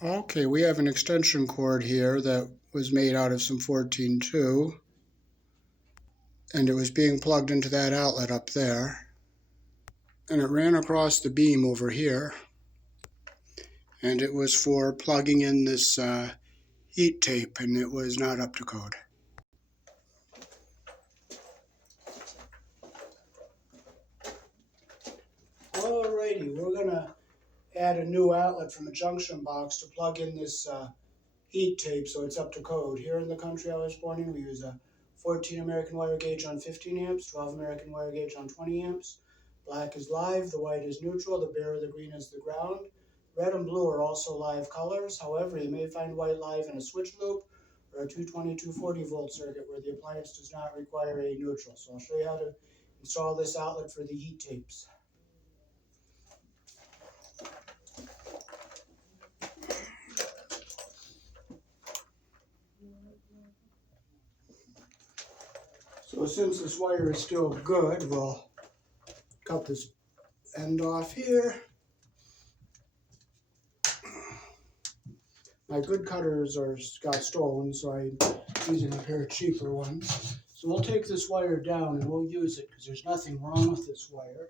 Okay, we have an extension cord here that was made out of some 14.2, and it was being plugged into that outlet up there, and it ran across the beam over here, and it was for plugging in this heat tape, and it was not up to code. Alrighty, we're gonna add a new outlet from a junction box to plug in this heat tape so it's up to code. Here in the country I was born in, we use a 14 American wire gauge on 15 amps, 12 American wire gauge on 20 amps. Black is live, the white is neutral, the bare, the green is the ground. Red and blue are also live colors. However, you may find white live in a switch loop or a 220, 240 volt circuit where the appliance does not require a neutral. So I'll show you how to install this outlet for the heat tapes. So since this wire is still good, we'll cut this end off here. My good cutters got stolen, so I'm using a pair of cheaper ones. So we'll take this wire down and we'll use it because there's nothing wrong with this wire.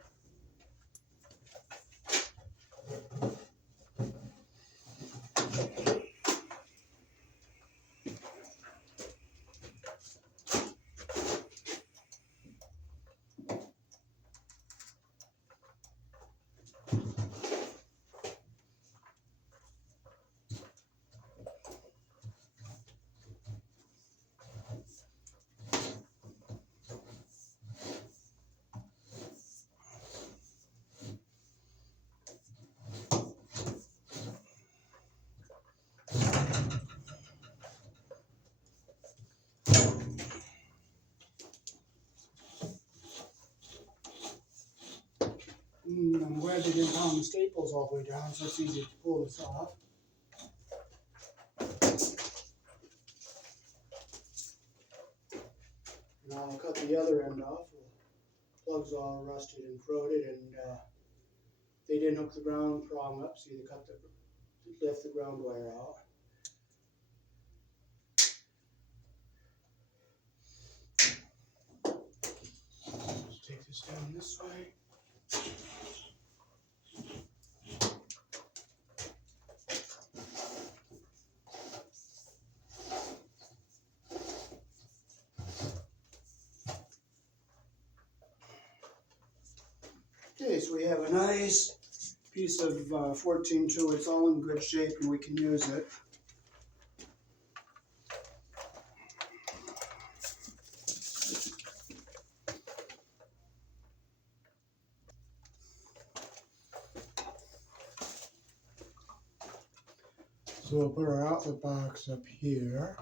I'm glad they didn't pound the staples all the way down, so it's easy to pull this off. And I'll cut the other end off. The plug's all rusted and corroded, and they didn't hook the ground prong up, so you lift the ground wire out. Let's take this down this way. Okay, so we have a nice piece of 14.2. It's all in good shape and we can use it. So we'll put our outlet box up here.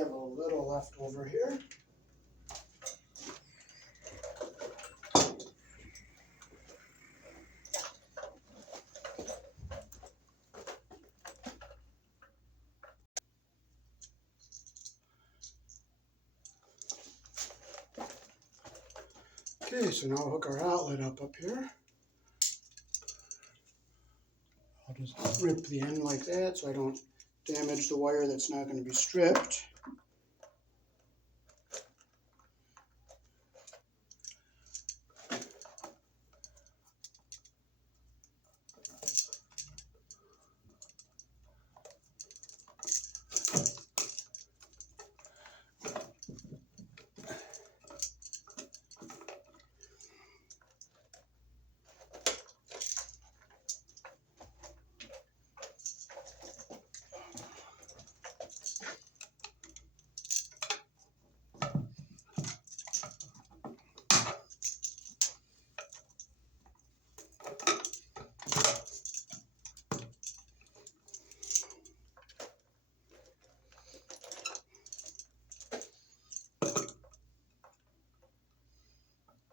have a little left over here. Okay, so now I'll hook our outlet up here. I'll just rip the end like that so I don't damage the wire that's not going to be stripped.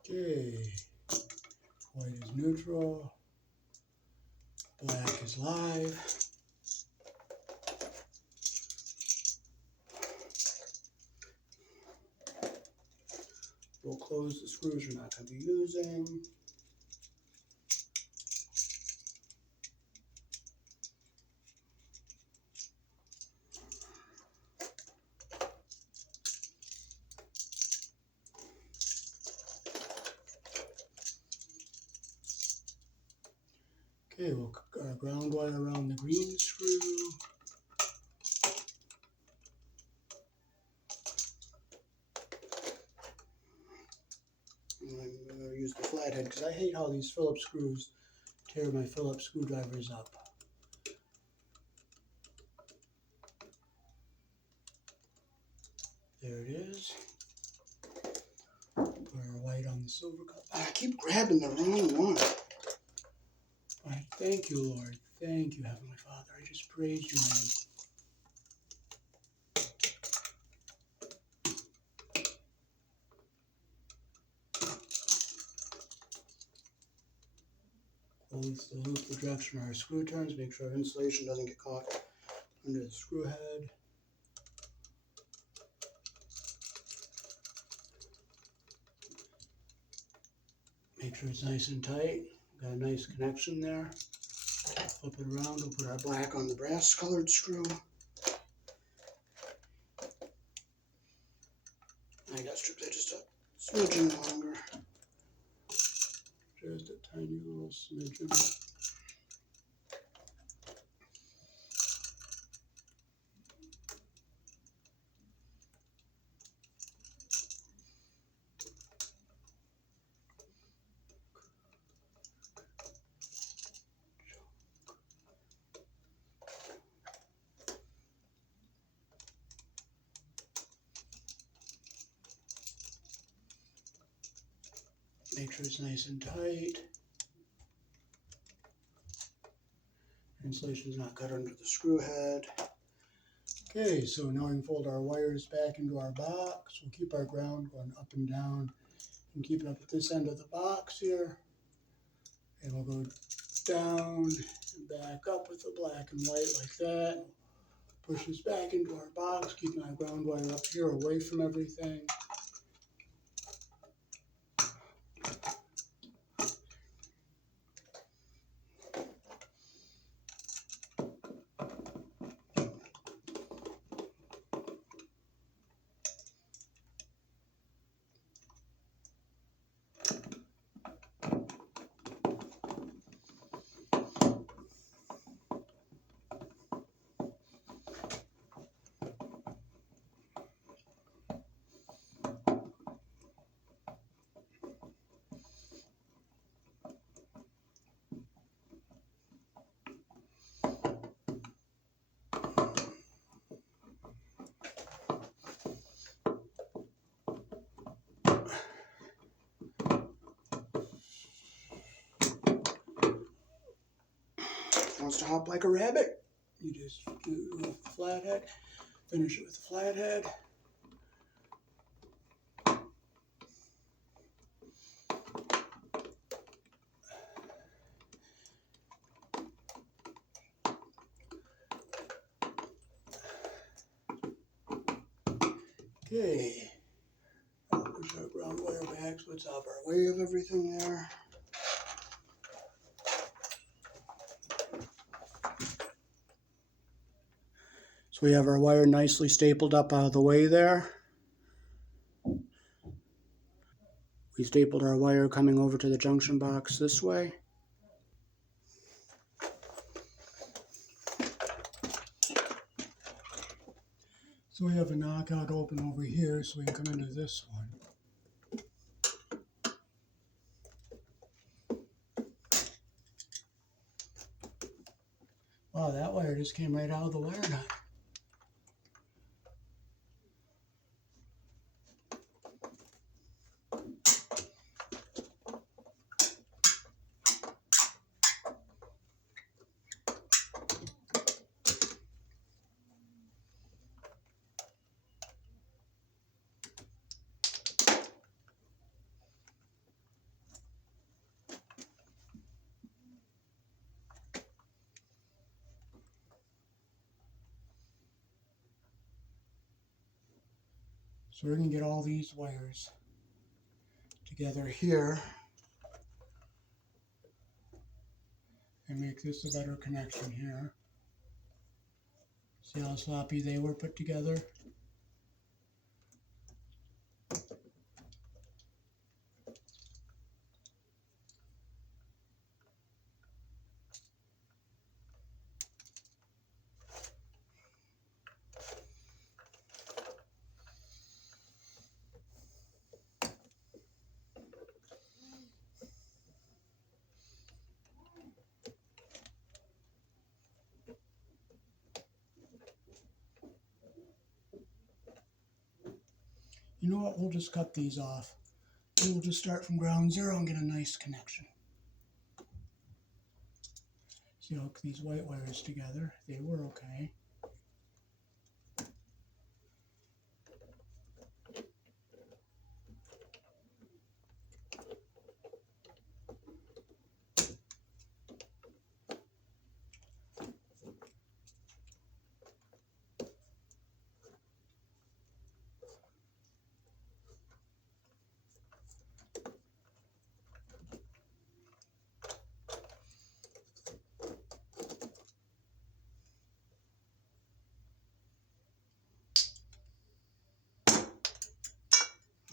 Okay, white is neutral, black is live. We'll close the screws we're not going to be using. Okay, we'll hook our ground wire around the green screw. And I'm going to use the flathead because I hate how these Phillips screws tear my Phillips screwdrivers up. There it is. Put our white on the silver cup. I keep grabbing the wrong one. All right, thank you, Lord. Thank you, Heavenly Father. I just praise your name. Close the loop, the direction of our screw turns. Make sure our insulation doesn't get caught under the screw head. Make sure it's nice and tight. Got a nice connection there. Flip it around. We'll put our black on the brass colored screw. I got strip that just a smidgen longer. Just a tiny little smidgen. Make sure it's nice and tight. Insulation is not cut under the screw head. Okay, so now we can fold our wires back into our box. We'll keep our ground going up and down and keep it up at this end of the box here. And we'll go down and back up with the black and white like that. Push this back into our box, keeping our ground wire up here away from everything. Wants to hop like a rabbit, you just do the flathead. Finish it with the flathead. Okay. Push our ground wire back so it's out of our way of everything there. So we have our wire nicely stapled up out of the way there. We stapled our wire coming over to the junction box this way. So we have a knockout open over here so we can come into this one. Wow, that wire just came right out of the wire nut. So we're going to get all these wires together here and make this a better connection here. See how sloppy they were put together? You know what, we'll just cut these off. And we'll just start from ground zero and get a nice connection. See how hook these white wires together? They were okay.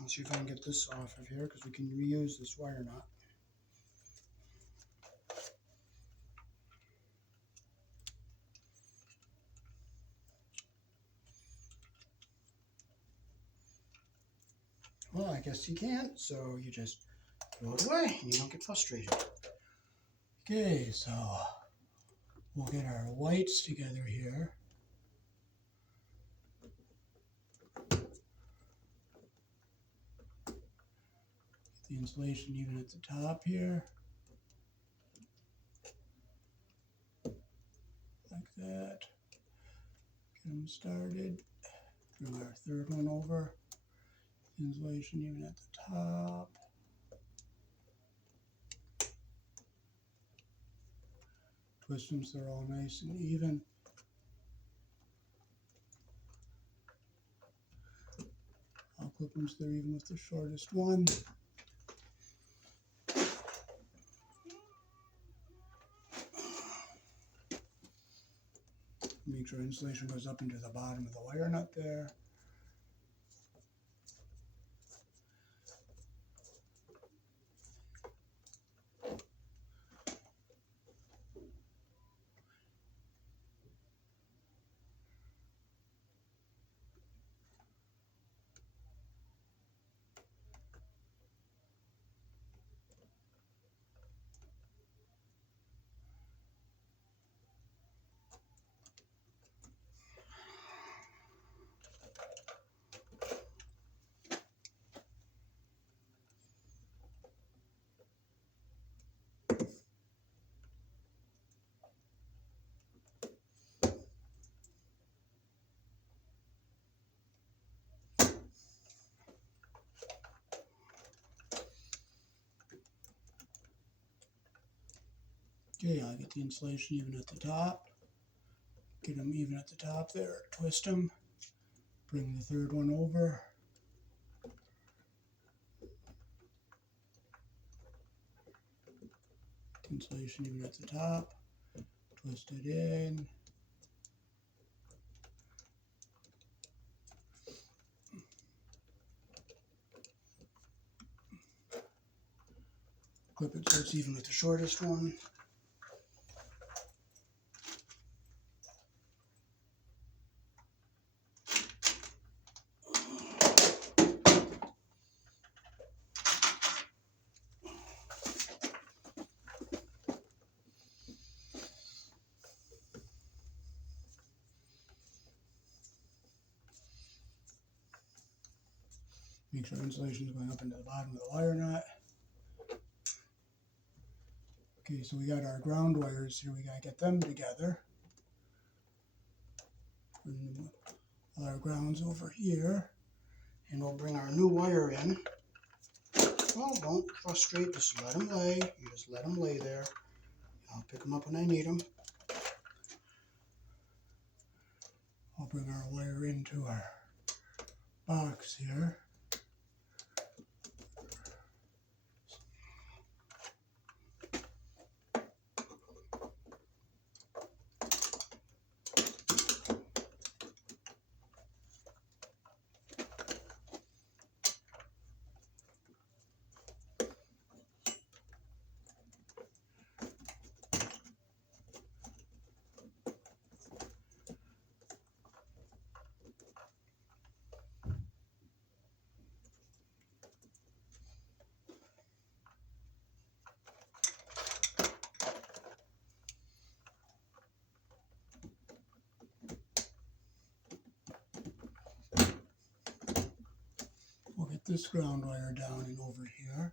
I'll see if I can get this off of here because we can reuse this wire nut. Well, I guess you can't, so you just throw it away and you don't get frustrated. Okay, so we'll get our whites together here. Get the insulation even at the top here. Like that. Get them started. Bring our third one over. Insulation even at the top. Twist them so they're all nice and even. I'll clip them so they're even with the shortest one. Make sure insulation goes up into the bottom of the wire nut there. Okay, I'll get the insulation even at the top. Get them even at the top there. Twist them. Bring the third one over. Insulation even at the top. Twist it in. Clip it so it's even with the shortest one. Make sure insulation is going up into the bottom of the wire nut. Okay, so we got our ground wires here. We gotta get them together. Bring all our grounds over here, and we'll bring our new wire in. Well, don't frustrate. Just let them lay. You just let them lay there. I'll pick them up when I need them. I'll bring our wire into our box here. We'll get this ground wire down and over here.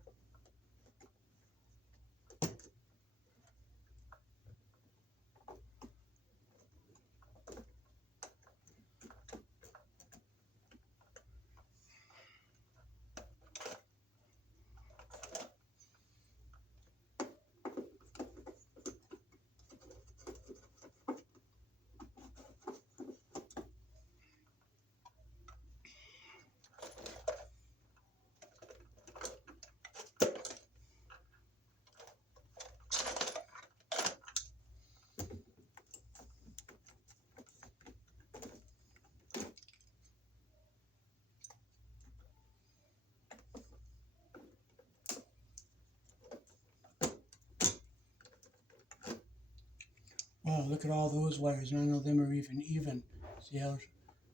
Wow, look at all those wires. None of them are even. See how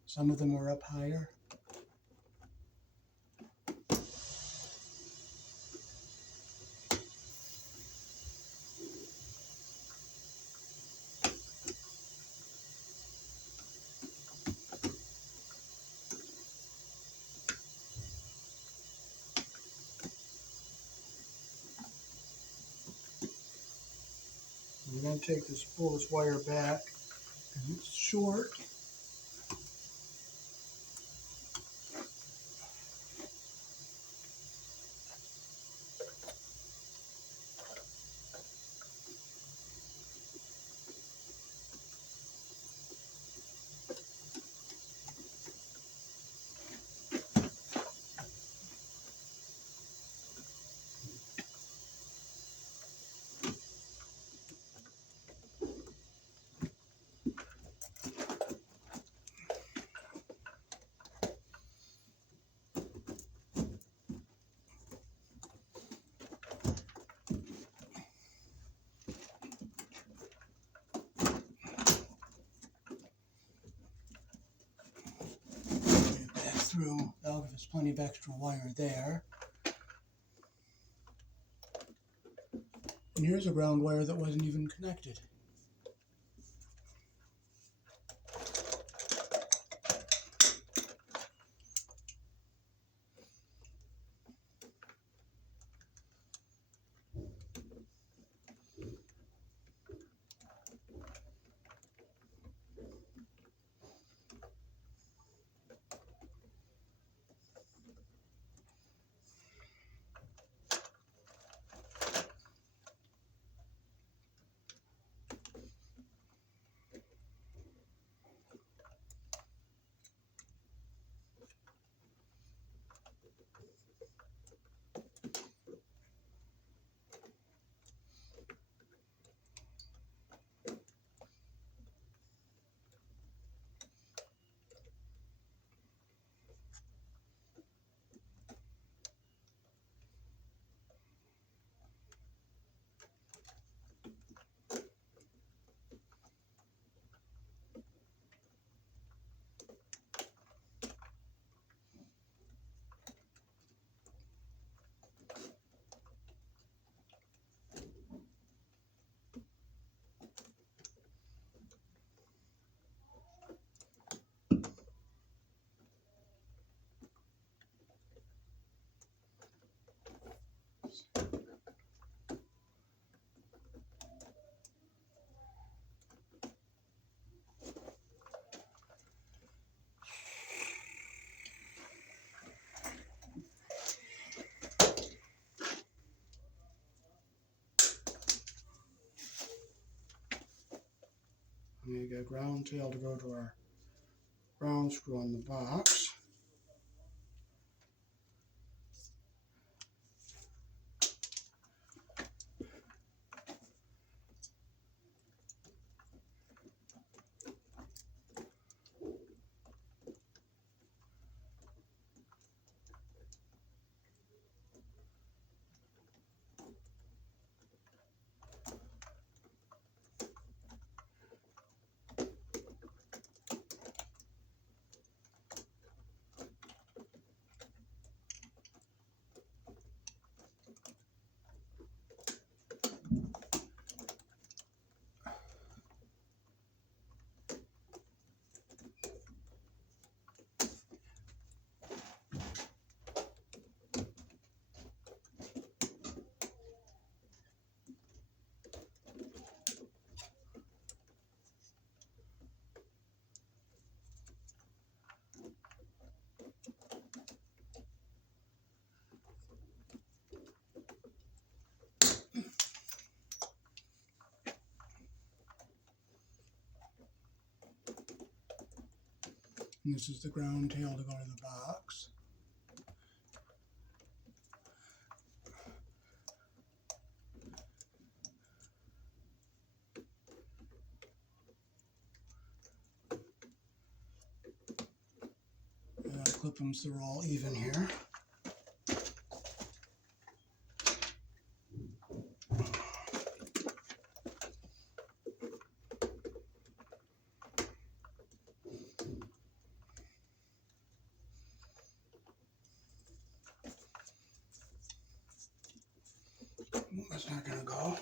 some of them are up higher? We're going to pull this wire back because it's short. Through. That'll give us plenty of extra wire there. And here's a ground wire that wasn't even connected. We got ground tail to go to our ground screw on the box. And this is the ground tail to go to the box. And I'll clip them so they're all even here. That's not going to go.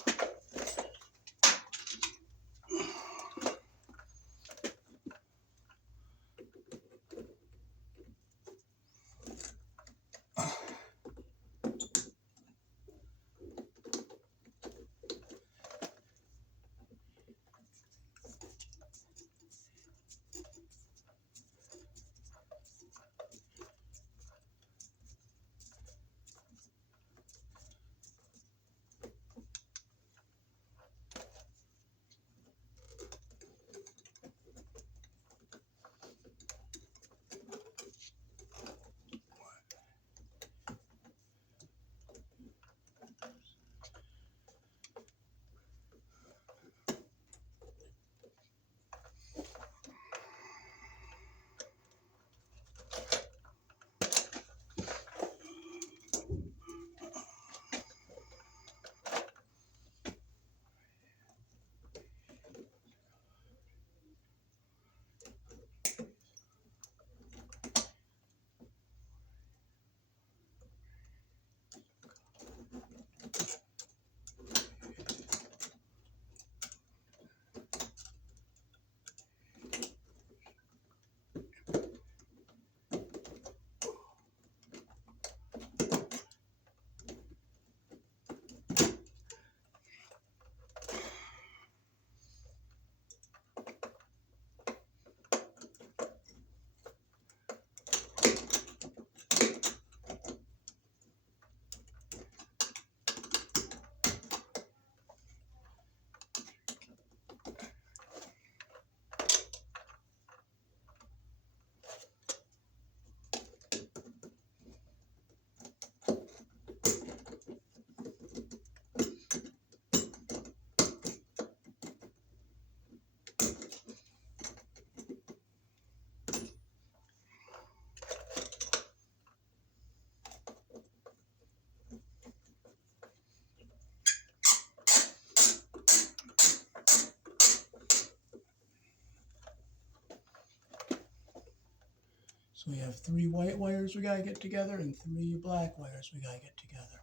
So we have 3 white wires we gotta get together and 3 black wires we gotta get together.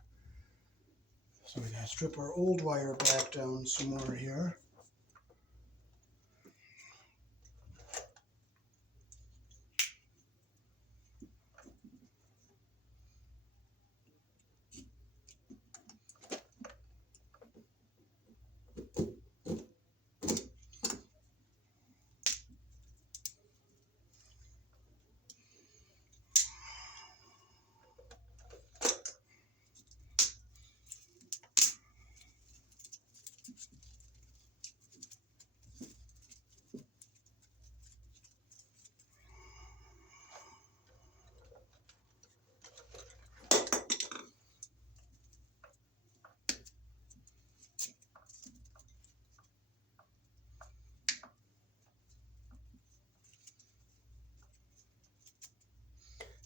So we gotta strip our old wire back down some more here.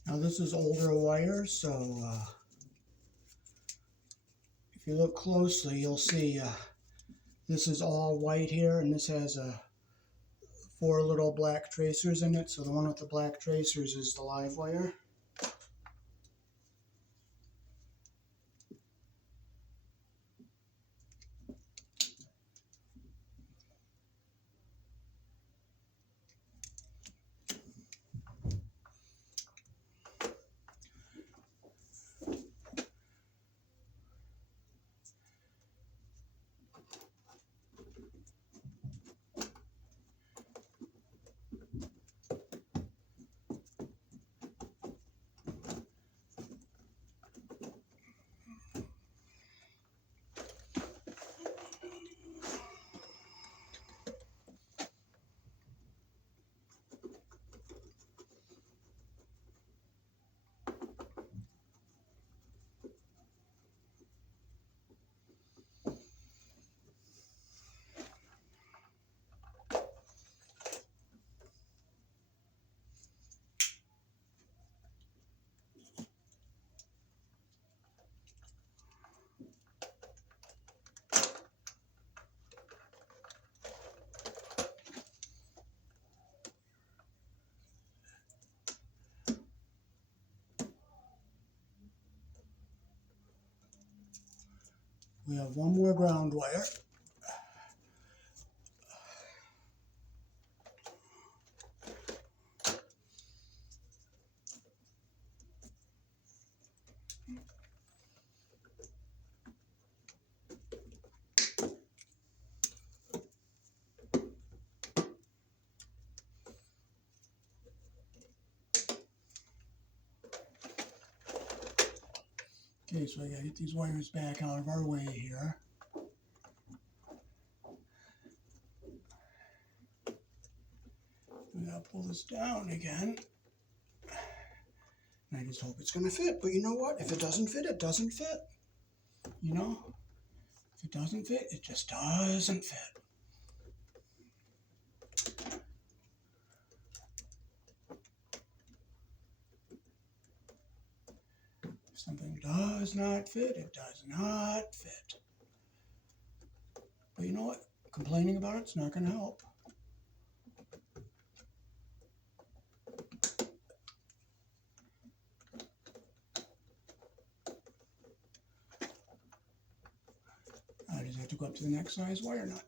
Now this is older wire, so if you look closely, you'll see this is all white here, and this has 4 little black tracers in it. So the one with the black tracers is the live wire. We have one more ground wire. Okay, so I gotta get these wires back out of our way here. We gotta pull this down again. And I just hope it's gonna fit. But you know what? If it doesn't fit, it doesn't fit. You know? If it doesn't fit, it just doesn't fit. If something does not fit, it does not fit. But you know what? Complaining about it's not gonna help. I just have to go up to the next size wire nut.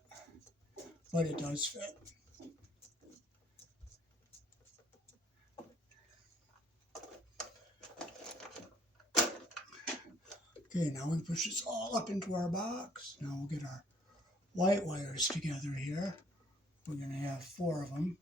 But it does fit. Okay, now we push this all up into our box. Now we'll get our white wires together here. We're going to have 4 of them.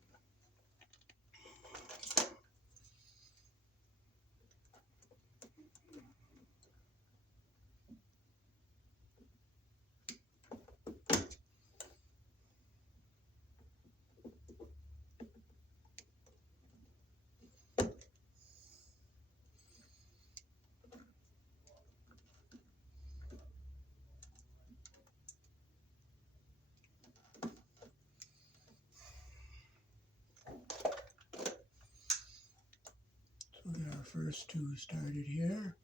We'll get our first 2 started here.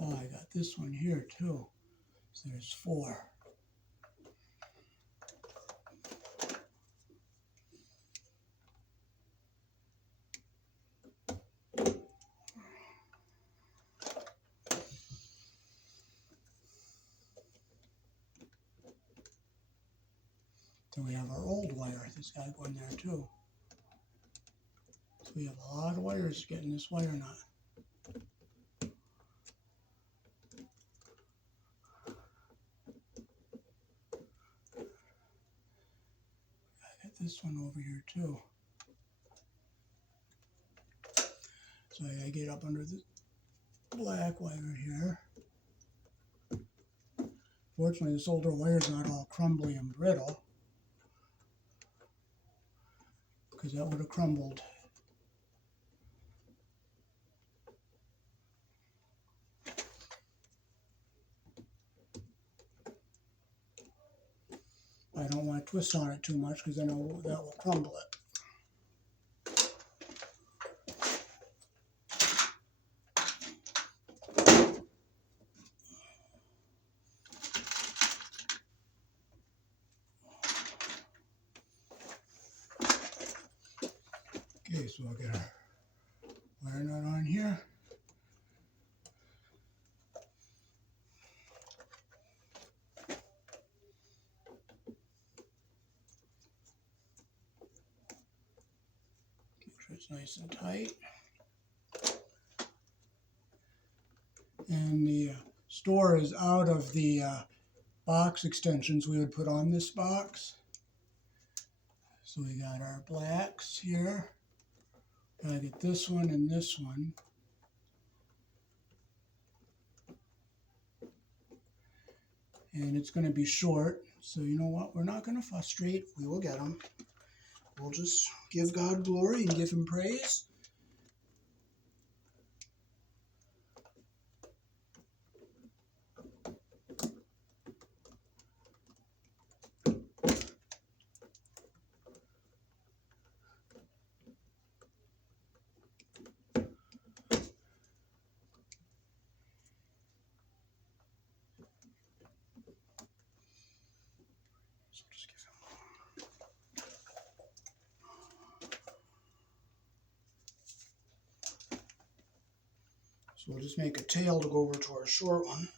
Oh, I got this one here too. So there's 4. Then we have our old wire. This guy going there too. So we have a lot of wires getting this wire nut. I got this one over here too. So I gotta get up under the black wire here. Fortunately, this older wire is not all crumbly and brittle. because that would have crumbled. I don't want to twist on it too much because then that will crumble it. Okay, so I'll get our wire nut on here. Make sure it's nice and tight. And the store is out of the box extensions we would put on this box. So we got our blacks here. Gotta get this one and this one. And it's going to be short, so you know what? We're not going to frustrate. We will get them. We'll just give God glory and give Him praise. So we'll just make a tail to go over to our short one.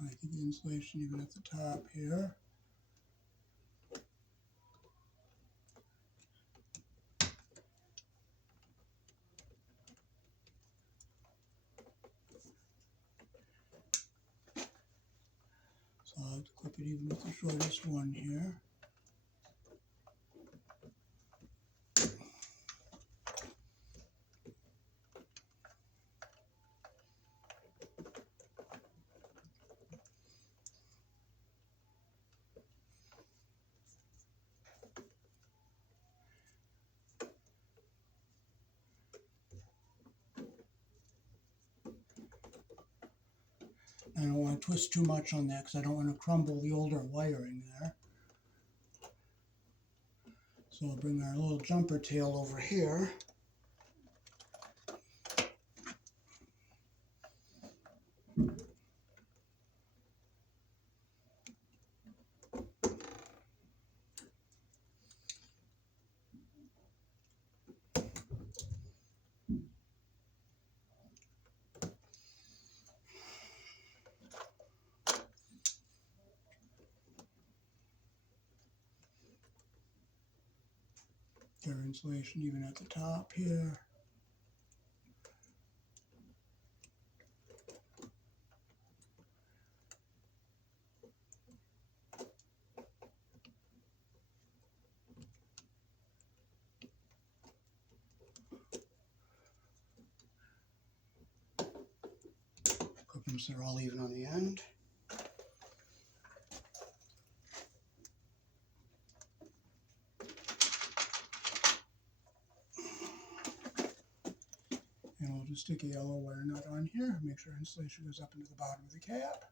I get the insulation even at the top here. So I'll have to clip it even with the shortest one here. I don't want to twist too much on that because I don't want to crumble the older wiring there. So I'll bring our little jumper tail over here. Get our insulation even at the top here. Clip them so they're all even on the end. sticky yellow wire nut on here. Make sure insulation goes up into the bottom of the cap.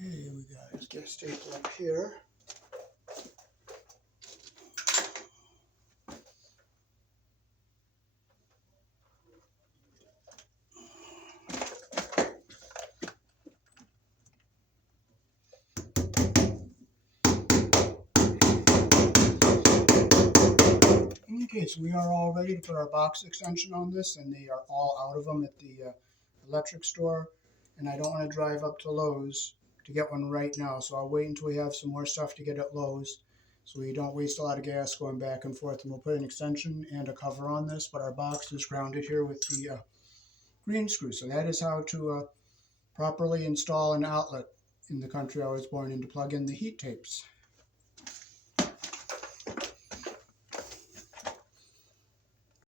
Okay, we got a gas staple up here. Okay, so we are all ready to put our box extension on this, and they are all out of them at the electric store. And I don't want to drive up to Lowe's to get one right now, so I'll wait until we have some more stuff to get at Lowe's, so we don't waste a lot of gas going back and forth. And we'll put an extension and a cover on this, but our box is grounded here with the green screw. So that is how to properly install an outlet in the country I was born in to plug in the heat tapes.